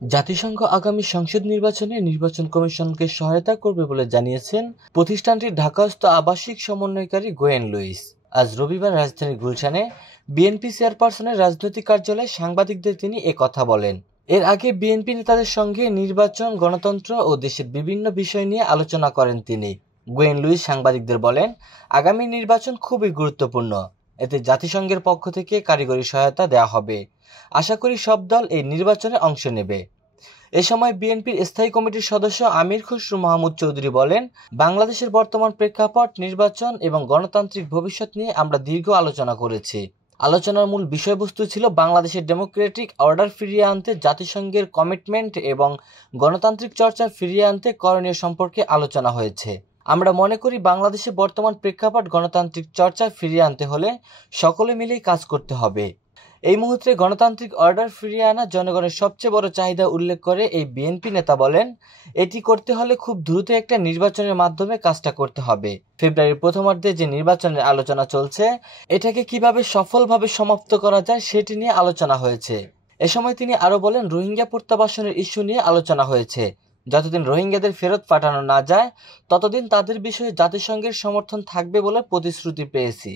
জাতিসংঘ আগামী সংসদ নির্বাচনে নির্বাচন কমিশনকে সহায়তা করবে বলে জানিয়েছেন প্রতিষ্ঠানটির ঢাকাস্থ আবাসিক সমন্বয়কারী গোয়েন লুইস। আজ রবিবার রাজধানীর গুলশানে বিএনপি চেয়ারপারসনের রাজনৈতিক কার্যালয়ে সাংবাদিকদের তিনি কথা বলেন। এর আগে বিএনপি নেতাদের সঙ্গে নির্বাচন, গণতন্ত্র ও দেশের বিভিন্ন বিষয় নিয়ে আলোচনা করেন তিনি। গোয়েন লুইস সাংবাদিকদের বলেন, আগামী নির্বাচন খুবই গুরুত্বপূর্ণ। এতে জাতিসংঘের পক্ষ থেকে কারিগরি সহায়তা দেওয়া হবে। আশা করি সব দল এই নির্বাচনে অংশ নেবে। এ সময় বিএনপির স্থায়ী কমিটির সদস্য আমির খসরু মাহমুদ চৌধুরী বলেন, বাংলাদেশের বর্তমান প্রেক্ষাপট, নির্বাচন এবং গণতান্ত্রিক ভবিষ্যৎ নিয়ে আমরা দীর্ঘ আলোচনা করেছি। আলোচনার মূল বিষয়বস্তু ছিল বাংলাদেশের ডেমোক্রেটিক অর্ডার ফিরিয়ে আনতে জাতিসংঘের কমিটমেন্ট এবং গণতান্ত্রিক চর্চা ফিরিয়ে আনতে করণীয় সম্পর্কে আলোচনা হয়েছে। আমরা মনে করি বাংলাদেশের বর্তমান প্রেক্ষাপট গণতান্ত্রিক চর্চা ফিরিয়ে আনতে হলে সকলে মিলেই কাজ করতে হবে। এই মুহূর্তে গণতান্ত্রিক অর্ডার ফিরিয়ে আনা জনগণের সবচেয়ে বড় চাহিদা উল্লেখ করে এই বিএনপি নেতা বলেন, এটি করতে হলে খুব দ্রুত একটা নির্বাচনের মাধ্যমে কাজটা করতে হবে। ফেব্রুয়ারির প্রথমার্ধে যে নির্বাচনের আলোচনা চলছে, এটাকে কিভাবে সফলভাবে সমাপ্ত করা যায় সেটি নিয়ে আলোচনা হয়েছে। এ সময় তিনি আরও বলেন, রোহিঙ্গা প্রত্যাবাসনের ইস্যু নিয়ে আলোচনা হয়েছে। যতদিন রোহিঙ্গাদের ফেরত পাঠানো না যায় ততদিন তাদের বিষয়ে জাতিসংঘের সমর্থন থাকবে বলে প্রতিশ্রুতি পেয়েছি।